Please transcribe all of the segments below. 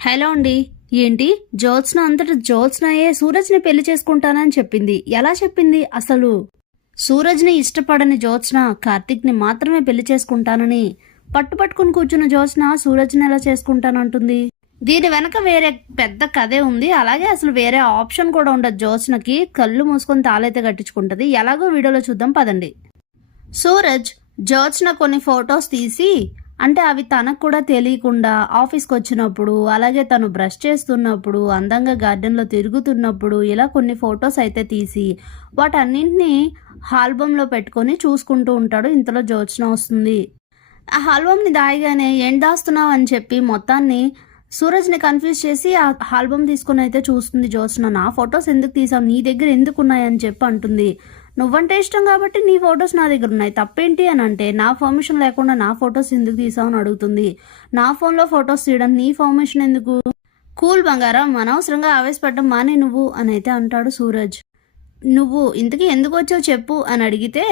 Hello అండి. ఏంటి జ్యోత్స్న అంతట జ్యోత్స్నయే సూరజ్ని పెళ్లి చేసుకుంటానని చెప్పింది. ఎలా చెప్పింది అసలు? సూరజ్ని ఇష్టపడని జ్యోత్స్న కార్తీక్ని మాత్రమే పెళ్లి చేసుకుంటానని పట్టుపట్టుకుని కూర్చున్న జ్యోత్స్న సూరజ్ని ఎలా చేసుకుంటానంటుంది? దీని వెనక వేరే పెద్ద కథే ఉంది. అలాగే అసలు వేరే ఆప్షన్ కూడా ఉండదు. జ్యోత్స్నకి కళ్ళు మూసుకొని తాళైతే కట్టించుకుంటది. ఎలాగో వీడియోలో చూద్దాం పదండి. సూరజ్ జ్యోత్స్న కొన్ని ఫొటోస్ తీసి, అంటే అవి తనకు కూడా తెలియకుండా ఆఫీస్కి వచ్చినప్పుడు, అలాగే తను బ్రష్ చేస్తున్నప్పుడు, అందంగా గార్డెన్లో తిరుగుతున్నప్పుడు ఇలా కొన్ని ఫొటోస్ అయితే తీసి వాటన్నింటినీ ఆల్బంలో పెట్టుకొని చూసుకుంటూ ఉంటాడు. ఇంతలో జ్యోత్స్న వస్తుంది. ఆ ఆల్బంని దాయగానే ఏం దాస్తున్నావు అని చెప్పి మొత్తాన్ని సూరజ్ని కన్ఫ్యూజ్ చేసి ఆ ఆల్బమ్ తీసుకుని అయితే చూస్తుంది జ్యోత్స్న. నా ఫొటోస్ ఎందుకు తీసావు, నీ దగ్గర ఎందుకు ఉన్నాయని చెప్పి అంటుంది. నువ్వంటే ఇష్టం కాబట్టి నీ ఫొటోస్ నా దగ్గర ఉన్నాయి, తప్పేంటి అని అంటే, నా పర్మిషన్ లేకుండా నా ఫొటోస్ ఎందుకు తీసావు అని అడుగుతుంది. నా ఫోన్లో ఫొటోస్ తీయడం నీ పర్మిషన్ ఎందుకు? కూల్ బంగారం, అనవసరంగా ఆవేశపడ్డం మానే నువ్వు అని అయితే అంటాడు సూరజ్. నువ్వు ఇంతకీ ఎందుకు వచ్చావు చెప్పు అని అడిగితే,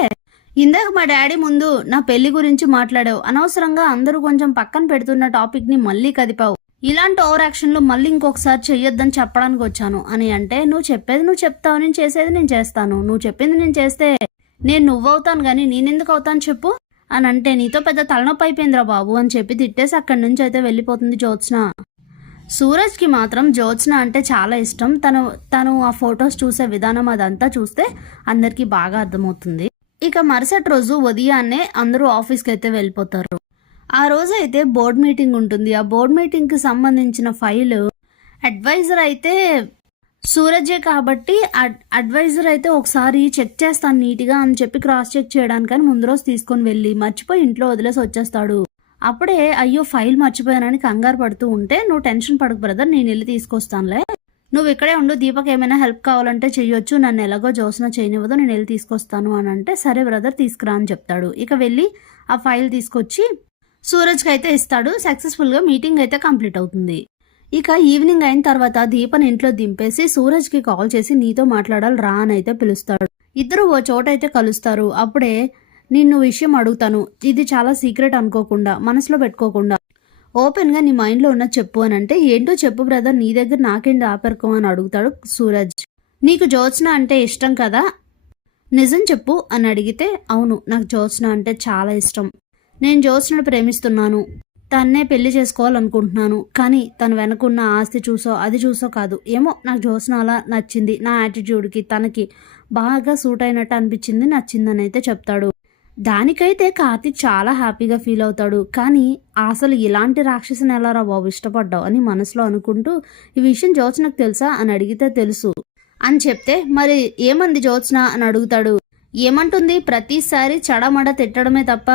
ఇందాక మా డాడీ ముందు నా పెళ్లి గురించి మాట్లాడావు, అనవసరంగా అందరూ కొంచెం పక్కన పెడుతున్న టాపిక్ని మళ్ళీ కదిపావు, ఇలాంటి ఓవర్ యాక్షన్లు మళ్ళీ ఇంకొకసారి చెయ్యొద్దని చెప్పడానికి వచ్చాను అని అంటే, నువ్వు చెప్పేది నువ్వు చెప్తావు, నేను చేసేది నేను చేస్తాను, నువ్వు చెప్పింది నేను చేస్తే నేను నువ్వవుతాను కానీ నేనెందుకు అవుతాను చెప్పు అని అంటే, నీతో పెద్ద తలనొప్పి అయిపోయిందిరా బాబు అని చెప్పి తిట్టేసి అక్కడి నుంచి అయితే వెళ్ళిపోతుంది జ్యోత్స్న. సూరజ్కి మాత్రం జ్యోత్స్న అంటే చాలా ఇష్టం. తను ఆ ఫొటోస్ చూసే విధానం అదంతా చూస్తే అందరికీ బాగా అర్థమవుతుంది. ఇక మరుసటి రోజు ఉదయాన్నే అందరూ ఆఫీస్కి అయితే వెళ్ళిపోతారు. ఆ రోజు అయితే బోర్డ్ మీటింగ్ ఉంటుంది. ఆ బోర్డ్ మీటింగ్కి సంబంధించిన ఫైల్ అడ్వైజర్ అయితే సూరజే కాబట్టి అడ్వైజర్ అయితే ఒకసారి చెక్ చేస్తాను నీట్గా అని చెప్పి క్రాస్ చెక్ చేయడానికని ముందు రోజు తీసుకొని వెళ్ళి మర్చిపోయి ఇంట్లో వదిలేసి వచ్చేస్తాడు. అప్పుడే అయ్యో ఫైల్ మర్చిపోయానని కంగారు పడుతూ ఉంటే, నువ్వు టెన్షన్ పడకు బ్రదర్, నేను వెళ్ళి తీసుకొస్తానులే, నువ్వు ఇక్కడే ఉండు, దీపక్ ఏమైనా హెల్ప్ కావాలంటే చెయ్యొచ్చు, నన్ను ఎలాగో జ్యోత్స్న చేయనివ్వదు, నేను వెళ్ళి తీసుకొస్తాను అని అంటే, సరే బ్రదర్ తీసుకురా అని చెప్తాడు. ఇక వెళ్ళి ఆ ఫైల్ తీసుకొచ్చి సూరజ్కి అయితే ఇస్తాడు. సక్సెస్ఫుల్గా మీటింగ్ అయితే కంప్లీట్ అవుతుంది. ఇక ఈవినింగ్ అయిన తర్వాత దీపని ఇంట్లో దింపేసి సూరజ్కి కాల్ చేసి నీతో మాట్లాడాలి రా అని అయితే పిలుస్తాడు. ఇద్దరు ఓ చోట అయితే కలుస్తారు. అప్పుడే నిన్ను విషయం అడుగుతాను, ఇది చాలా సీక్రెట్ అనుకోకుండా, మనసులో పెట్టుకోకుండా ఓపెన్గా నీ మైండ్లో ఉన్న చెప్పు అని అంటే, ఏంటో చెప్పు బ్రదర్, నీ దగ్గర నాకేంటి ఆపరుకో అని అడుగుతాడు సూరజ్. నీకు జ్యోత్స్న అంటే ఇష్టం కదా, నిజం చెప్పు అని అడిగితే, అవును నాకు జ్యోత్స్న అంటే చాలా ఇష్టం, నేను జ్యోత్స్నను ప్రేమిస్తున్నాను, తన్నే పెళ్లి చేసుకోవాలనుకుంటున్నాను, కానీ తను వెనకున్న ఆస్తి చూసో అది చూసో కాదు, ఏమో నాకు జ్యోత్స్న అలా నచ్చింది, నా యాటిట్యూడ్కి తనకి బాగా సూట్ అయినట్టు అనిపించింది, నచ్చిందని అయితే చెప్తాడు. దానికైతే కార్తీక్ చాలా హ్యాపీగా ఫీల్ అవుతాడు. కానీ అసలు ఇలాంటి రాక్షసుని ఎలా రా బాబు ఇష్టపడ్డావు అని మనసులో అనుకుంటూ, ఈ విషయం జ్యోత్స్నకు తెలుసా అని అడిగితే తెలుసు అని చెప్తే, మరి ఏమంది జ్యోత్స్న అని అడుగుతాడు. ఏమంటుంది, ప్రతిసారి చడమడ తిట్టడమే తప్ప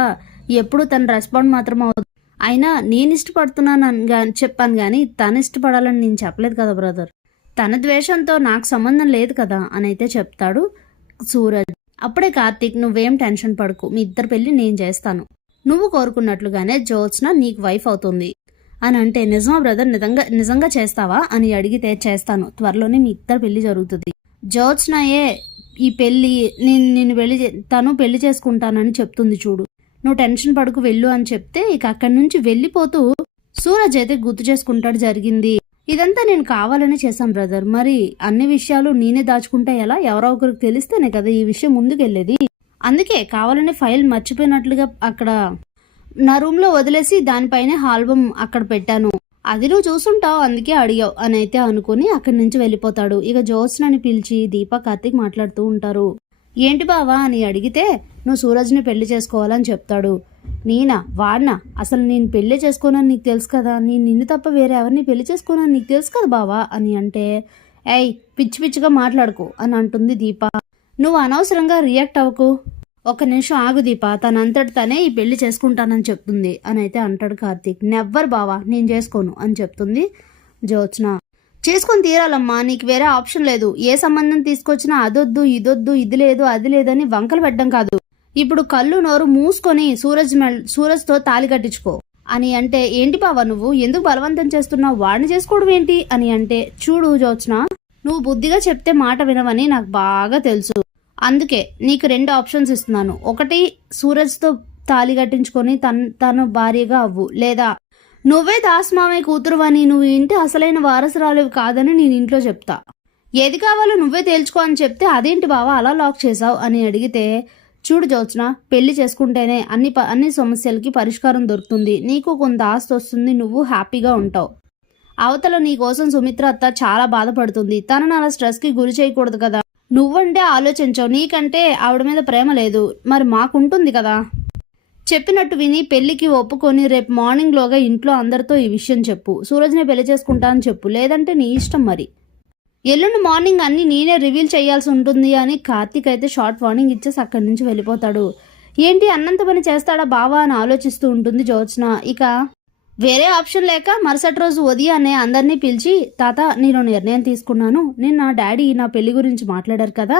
ఎప్పుడు తను రెస్పాండ్ మాత్రం అవుతుంది, అయినా నేను ఇష్టపడుతున్నాను చెప్పాను కానీ తను ఇష్టపడాలని నేను చెప్పలేదు కదా బ్రదర్, తన ద్వేషంతో నాకు సంబంధం లేదు కదా అని అయితే చెప్తాడు సూరజ్. అప్పుడే కార్తీక్, నువ్వేం టెన్షన్ పడుకు, మీ ఇద్దరు పెళ్లి నేను చేస్తాను, నువ్వు కోరుకున్నట్లుగానే జ్యోత్స్న నీకు వైఫ్ అవుతుంది అని అంటే, నిజమా బ్రదర్, నిజంగా చేస్తావా అని అడిగితే, చేస్తాను, త్వరలోనే మీ ఇద్దరు పెళ్లి జరుగుతుంది, జ్యోత్స్నయే ఈ పెళ్లి తను పెళ్లి చేసుకుంటానని చెప్తుంది చూడు, నువ్వు టెన్షన్ పడుకు వెళ్ళు అని చెప్తే, ఇక అక్కడి నుంచి వెళ్ళిపోతూ సూరజ్ అయితే గుర్తు చేసుకుంటాడు జరిగింది. ఇదంతా నేను కావాలని చేశాను బ్రదర్, మరి అన్ని విషయాలు నేనే దాచుకుంటే ఎలా, ఎవరో ఒకరికి తెలిస్తేనే కదా ఈ విషయం ముందుకెళ్ళేది, అందుకే కావాలని ఫైల్ మర్చిపోయినట్లుగా అక్కడ నా రూమ్లో వదిలేసి దానిపైనే ఆల్బమ్ అక్కడ పెట్టాను, అది నువ్వు చూసుంటావు అందుకే అడిగావు అని అయితే అనుకుని అక్కడి నుంచి వెళ్ళిపోతాడు. ఇక జ్యోత్స్నని పిలిచి దీప కార్తీక్ మాట్లాడుతూ ఉంటారు. ఏంటి బావా అని అడిగితే, నువ్వు సూరజ్ని పెళ్లి చేసుకోవాలని చెప్తాడు. నేనా, వాడినా, అసలు నేను పెళ్లి చేసుకోనని నీకు తెలుసు కదా, నేను నిన్ను తప్ప వేరే ఎవరిని పెళ్లి చేసుకోనని నీకు తెలుసు కదా బావా అని అంటే, ఏయ్ పిచ్చి పిచ్చిగా మాట్లాడుకో అని అంటుంది దీప. నువ్వు అనవసరంగా రియాక్ట్ అవ్వకు, ఒక నిమిషం ఆగు దీప, తనంతటి తనే ఈ పెళ్లి చేసుకుంటానని చెప్తుంది అని అయితే అంటాడు కార్తీక్. నెవ్వర్ బావా, నేను చేసుకోను అని చెప్తుంది జ్యోత్స్న. చేసుకొని తీరాలమ్మా, నీకు వేరే ఆప్షన్ లేదు, ఏ సంబంధం తీసుకొచ్చినా అదొద్దు ఇదొద్దు ఇది లేదు అది లేదని వంకలు పెట్టడం కాదు, ఇప్పుడు కళ్ళు నోరు మూసుకొని సూరజ్తో తాళి కట్టించుకో అని అంటే, ఏంటి బావా నువ్వు ఎందుకు బలవంతం చేస్తున్నావు, వాడిని చేసుకోవడం ఏంటి అని అంటే, చూడు జ్యోత్స్న, నువ్వు బుద్ధిగా చెప్తే మాట వినవని నాకు బాగా తెలుసు, అందుకే నీకు 2 ఆప్షన్స్ ఇస్తున్నాను, ఒకటి సూరజ్తో తాళి కట్టించుకొని తను భార్యగా అవ్వు, లేదా నువ్వే దాసమామయ్య కూతురువని, నువ్వు ఇంటి అసలైన వారసురాలివి కాదని నేను ఇంట్లో చెప్తా. ఏది కావాలో నువ్వే తేల్చుకో అని చెప్తే అదేంటి బావా అలా లాక్ చేసావు అని అడిగితే, చూడు జ్యోత్స్న, పెళ్లి చేసుకుంటేనే అన్ని సమస్యలకి పరిష్కారం దొరుకుతుంది. నీకు కొంత ఆస్తి వస్తుంది, నువ్వు హ్యాపీగా ఉంటావు. అవతల నీ కోసం సుమిత్ర అత్త చాలా బాధపడుతుంది. తనను అలా స్ట్రెస్కి గురి చేయకూడదు కదా. నువ్వంటే ఆలోచించావు, నీకంటే ఆవిడ మీద ప్రేమ లేదు, మరి మాకుంటుంది కదా. చెప్పినట్టు విని పెళ్లికి ఒప్పుకొని రేపు మార్నింగ్లోగా ఇంట్లో అందరితో ఈ విషయం చెప్పు. సూరజ్ని పెళ్లి చేసుకుంటా అని చెప్పు, లేదంటే నీ ఇష్టం. మరి ఎల్లుండి మార్నింగ్ అన్ని నేనే రివీల్ చేయాల్సి ఉంటుంది అని కార్తీక్ అయితే షార్ట్ వార్నింగ్ ఇచ్చేసి అక్కడి నుంచి వెళ్ళిపోతాడు. ఏంటి అన్నంత పని చేస్తాడా బావా అని ఆలోచిస్తూ ఉంటుంది జ్యోత్స్న. ఇక వేరే ఆప్షన్ లేక మరుసటి రోజు ఉదయాన్నే అందరినీ పిలిచి, తాత నేను నిర్ణయం తీసుకున్నాను, నిన్న డాడీ నా పెళ్లి గురించి మాట్లాడారు కదా,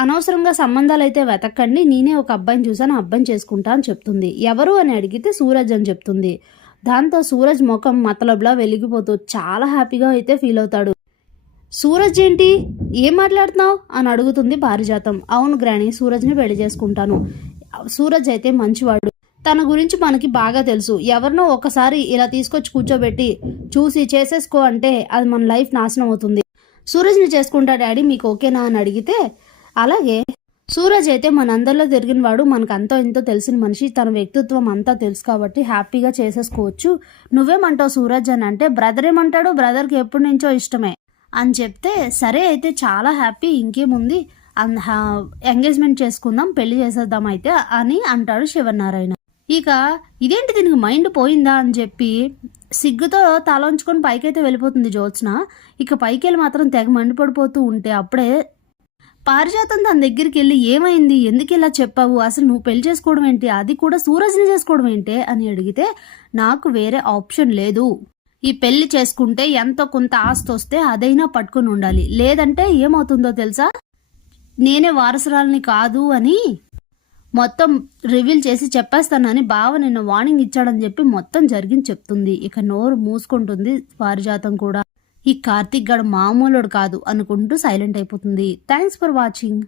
అనవసరంగా సంబంధాలు అయితే వెతకండి, నేనే ఒక అబ్బాయిని చూసాను, అబ్బాయిని చేసుకుంటా అని చెప్తుంది. ఎవరు అని అడిగితే సూరజ్ అని చెప్తుంది. దాంతో సూరజ్ ముఖం మతలబ్లా వెలిగిపోతూ చాలా హ్యాపీగా అయితే ఫీల్ అవుతాడు. సూరజ్ ఏంటి ఏం మాట్లాడుతున్నావు అని అడుగుతుంది పారిజాతం. అవును గ్రాని, సూరజ్ని పెళ్లి చేసుకుంటాను. సూరజ్ అయితే మంచివాడు, తన గురించి మనకి బాగా తెలుసు. ఎవరినో ఒకసారి ఇలా తీసుకొచ్చి కూర్చోబెట్టి చూసి చేసేసుకో అంటే అది మన లైఫ్ నాశనం అవుతుంది. సూరజ్ని చేసుకుంటా డాడీ, మీకు ఓకేనా అని అడిగితే అలాగే. సూరజ్ అయితే మనందరిలో తిరిగిన వాడు, మనకు అంతో ఇంతో తెలిసిన మనిషి, తన వ్యక్తిత్వం అంతా తెలుసు కాబట్టి హ్యాపీగా చేసేసుకోవచ్చు. నువ్వేమంటావు సూరజ్ అని అంటే, బ్రదర్ ఏమంటాడు, బ్రదర్కి ఎప్పటి నుంచో ఇష్టమే అని చెప్తే, సరే అయితే చాలా హ్యాపీ, ఇంకేముంది ఎంగేజ్మెంట్ చేసుకుందాం, పెళ్లి చేసేద్దాం అయితే అని అంటాడు శివనారాయణ. ఇక ఇదేంటి దీనికి మైండ్ పోయిందా అని చెప్పి సిగ్గుతో తలంచుకొని పైకైతే వెళ్ళిపోతుంది జ్యోత్స్న. ఇక పైకి వెళ్ళి మాత్రం తెగ మండిపడిపోతూ ఉంటే అప్పుడే పారిజాతం తన దగ్గరికి వెళ్ళి, ఏమైంది, ఎందుకు ఇలా చెప్పావు, అసలు నువ్వు పెళ్లి చేసుకోవడం ఏంటి, అది కూడా సూరజ్ని చేసుకోవడం ఏంటి అని అడిగితే, నాకు వేరే ఆప్షన్ లేదు, ఈ పెళ్లి చేసుకుంటే ఎంతో కొంత ఆస్తి వస్తే అదైనా పట్టుకుని ఉండాలి, లేదంటే ఏమవుతుందో తెలుసా, నేనే వారసురాలని కాదు అని మొత్తం రివీల్ చేసి చెప్పేస్తానని బావ నిన్న వార్నింగ్ ఇచ్చాడని చెప్పి మొత్తం జరిగింది చెప్తుంది. ఇక నోరు మూసుకుంటుంది పారిజాతం కూడా. ఈ కార్తీక్ గడు మామూలుడు కాదు అనుకుంటూ సైలెంట్ అయిపోతుంది. Thanks for watching.